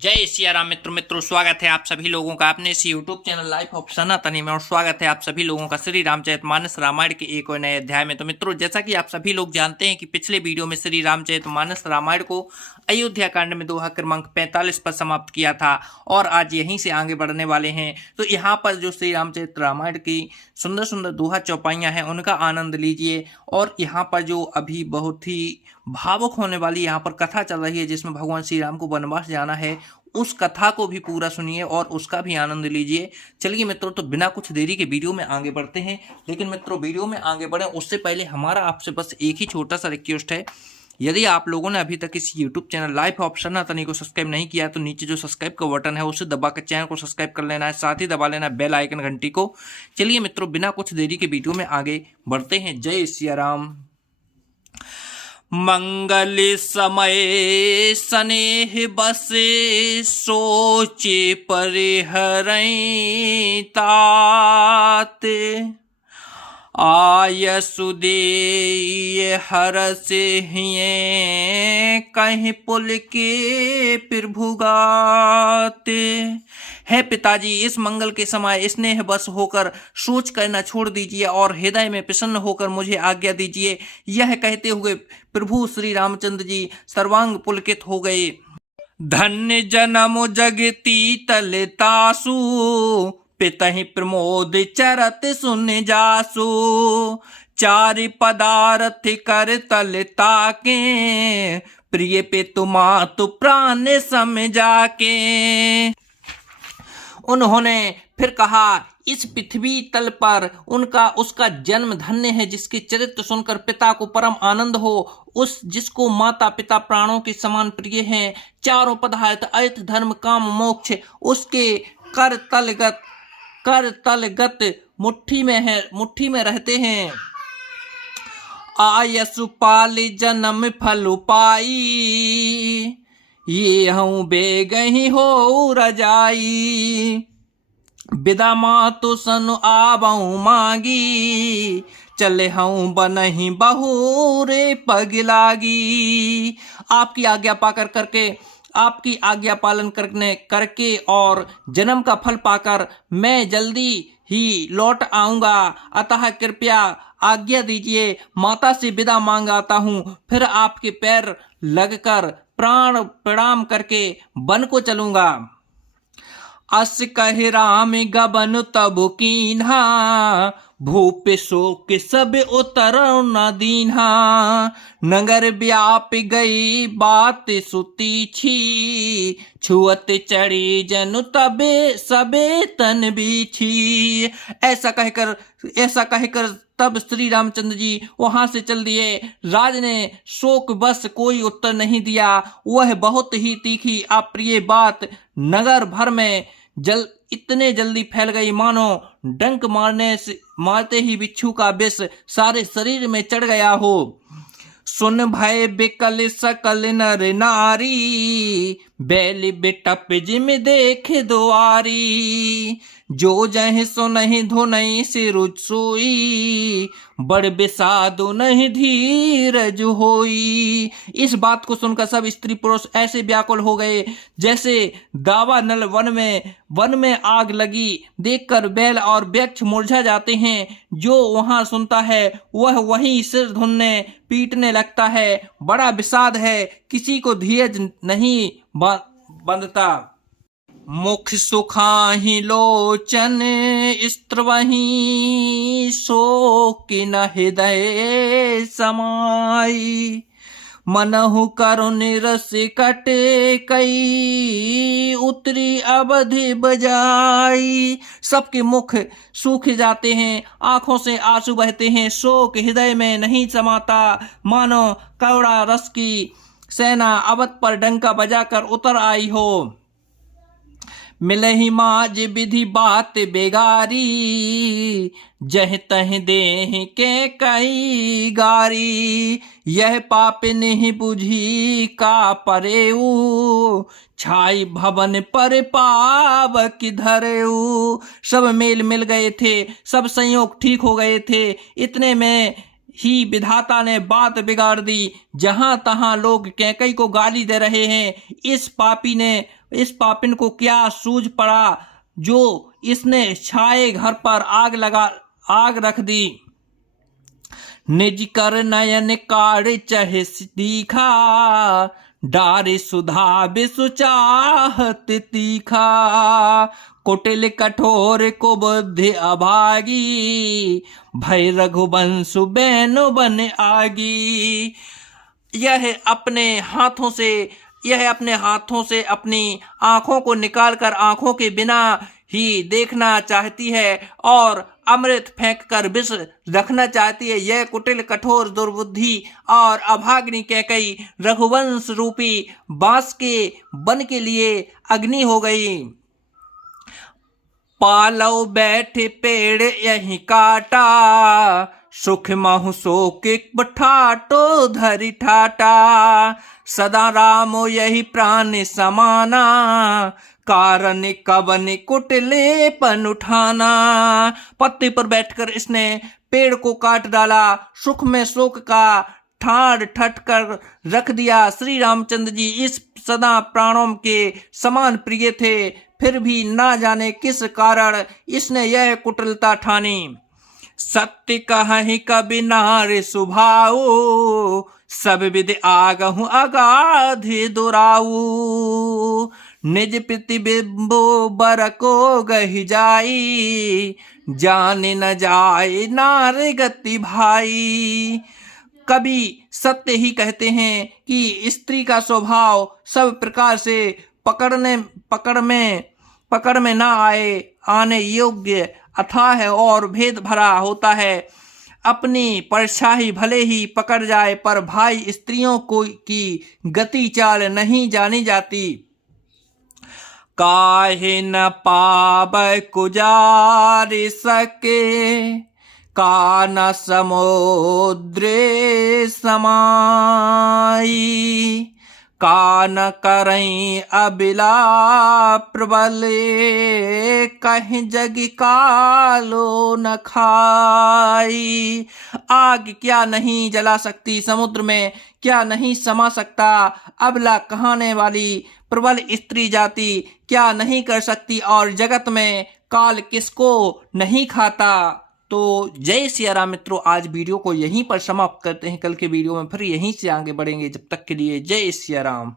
जय सिया राम मित्रों स्वागत है आप सभी लोगों का अपने इस यूट्यूब चैनल लाइफ ऑफ सनातनी में और स्वागत है आप सभी लोगों का श्री रामचरितमानस रामायण के एक और नए अध्याय में। तो मित्रों, जैसा कि आप सभी लोग जानते हैं कि पिछले वीडियो में श्री रामचरितमानस रामायण को अयोध्या कांड में दोहा क्रमांक 45 पर समाप्त किया था और आज यहीं से आगे बढ़ने वाले हैं। तो यहाँ पर जो श्री रामचरित रामायण की सुंदर सुंदर दोहा चौपाइयाँ हैं उनका आनंद लीजिए। और यहाँ पर जो अभी बहुत ही भावुक होने वाली यहाँ पर कथा चल रही है जिसमें भगवान श्री राम को वनवास जाना है, उस कथा को भी पूरा सुनिए और उसका भी आनंद लीजिए। चलिए मित्रों, तो बिना कुछ देरी के वीडियो में आगे बढ़ते हैं। लेकिन मित्रों, वीडियो में आगे बढ़े उससे पहले हमारा आपसे बस एक ही छोटा सा रिक्वेस्ट है। यदि आप लोगों ने अभी तक इस यूट्यूब चैनल लाइफ ऑफ सनातनी को सब्सक्राइब नहीं किया तो नीचे जो सब्सक्राइब का बटन है उसे दबा कर चैनल को सब्सक्राइब कर लेना है, साथ ही दबा लेना बेल आइकन घंटी को। चलिए मित्रों, बिना कुछ देरी के वीडियो में आगे बढ़ते हैं। जय सिया राम। मंगल समय स्नेह बसे सोचे परिहरई तात आयसुदेय हरस हिये कहीं पुल के प्रभुगाते। है पिताजी, इस मंगल के समय स्नेह बस होकर सोच कर न छोड़ दीजिए और हृदय में प्रसन्न होकर मुझे आज्ञा दीजिए। यह कहते हुए प्रभु श्री रामचंद्र जी सर्वांग पुलकित हो गए। धन्य जन्म जगती तलतासु पितहि प्रमोद चरत सुन जासु चारि पदार्थ कर तलता के प्रिय पे तुमातु प्राण समझा के। उन्होंने फिर कहा, इस पृथ्वी तल पर उसका जन्म धन्य है जिसके चरित्र सुनकर पिता को परम आनंद हो, उस जिसको माता पिता प्राणों के समान प्रिय हैं। चारों पदार्थ अर्थ धर्म काम मोक्ष उसके कर तलगत मुट्ठी में रहते हैं। आयसु पाल जन्म फल पाई ये हूँ बेगही हो रजाई बिदा माँ तो सन आबऊ मांगी चले हूँ बनही बहू रे पग लागी। आपकी आज्ञा पालन करके और जन्म का फल पाकर मैं जल्दी ही लौट आऊंगा, अतः कृपया आज्ञा दीजिए। माता से विदा मांग आता हूँ, फिर आपके पैर लगकर प्राण प्रणाम करके वन को चलूंगा। अस कह राम गबन तब कीन्हा भूप शोक सब उतर न दीन्हा नगर व्याप गई बात सुती छी छुअत चढ़ी जनु तबे सबे तन बीछी। ऐसा कहकर तब श्री रामचंद्र जी वहां से चल दिए। राज ने शोक बस कोई उत्तर नहीं दिया। वह बहुत ही तीखी अप्रिय बात नगर भर में इतने जल्दी फैल गई मानो डंक मारते ही बिच्छू का विष सारे शरीर में चढ़ गया हो। सुन भय बिकल सकल नर नारी बैल बिटप जिम देख दुआरी जो जह सो नहीं धो नहीं सिर सोई बड़ बिसादो नहीं धीरज होई। इस बात को सुनकर सब स्त्री पुरुष ऐसे व्याकुल हो गए जैसे दावानल वन में आग लगी देखकर बैल और वृक्ष मुरझा जाते हैं। जो वहां सुनता है वह वहीं सिर धुनने पीटने लगता है। बड़ा विषाद है, किसी को धीरज नहीं बंधता। मुख सुखाहि लोचन स्त्रवहि शोक न हृदय समाई मनहु करुण रस कटे कई उतरी अवधि बजाई। सबके मुख सूख जाते हैं, आंखों से आंसू बहते हैं, शोक हृदय में नहीं समाता मानो कौड़ा रस की सेना अवध पर डंका बजाकर उतर आई हो। मिलहि माज विधि बात बेगारी जह तह देह के कई गारी यह पाप नहीं बुझी का परेऊ छाई भवन पर पावक धरेऊ। सब मेल मिल गए थे, सब संयोग ठीक हो गए थे। इतने में ही विधाता ने बात बिगाड़ दी। जहां तहां लोग कैकई को गाली दे रहे हैं। इस इस पापिन को क्या सूझ पड़ा जो इसने छाए घर पर आग रख दी। निज कर नयन काढ़ चहे तीखा, डारे सुधा विषु चाहत तीखा। कुटिल कठोर को बुद्धि अभागी, भय रघुवंशु बैनु बन आगी। यह अपने हाथों से अपनी आंखों को निकालकर आंखों के बिना ही देखना चाहती है और अमृत फेंककर विष रखना चाहती है। यह कुटिल कठोर दुर्बुद्धि और अभाग्नि कैकई रघुवंश रूपी बांस के बन के लिए अग्नि हो गई। पालव बैठे पेड़ यही काटा, सुख महु शोक ठाटो धरि ठाटा। सदा रामो यही प्राण समाना, कारण कवन कुटिले पन उठाना। पत्ते पर बैठकर इसने पेड़ को काट डाला, सुख में शोक का ठाड़ ठट कर रख दिया। श्री रामचंद्र जी इस सदा प्राणों के समान प्रिय थे, फिर भी ना जाने किस कारण इसने यह कुटिलता ठानी। सत्य कहहि कबि नार सुभाऊ, सब विधि आगहु अगाध दुराऊ। निज प्रतिबिंबो बर को गहि जाई, जाने न जाए नार गति भाई। कभी सत्य ही कहते हैं कि स्त्री का स्वभाव सब प्रकार से पकड़ में ना आने योग्य अथाह है और भेद भरा होता है। अपनी परछाई भले ही पकड़ जाए पर भाई स्त्रियों की गति चाल नहीं जानी जाती। काहे न पावै कुजार सके, का न समुद्रे समाई। का न करई अबिला प्रबल, कहीं जगी कालो न खाई। आग क्या नहीं जला सकती, समुद्र में क्या नहीं समा सकता, अबला कहाने वाली प्रबल स्त्री जाति क्या नहीं कर सकती, और जगत में काल किसको नहीं खाता। तो जय सिया राम मित्रों, आज वीडियो को यहीं पर समाप्त करते हैं। कल के वीडियो में फिर यहीं से आगे बढ़ेंगे। जब तक के लिए जय सिया राम।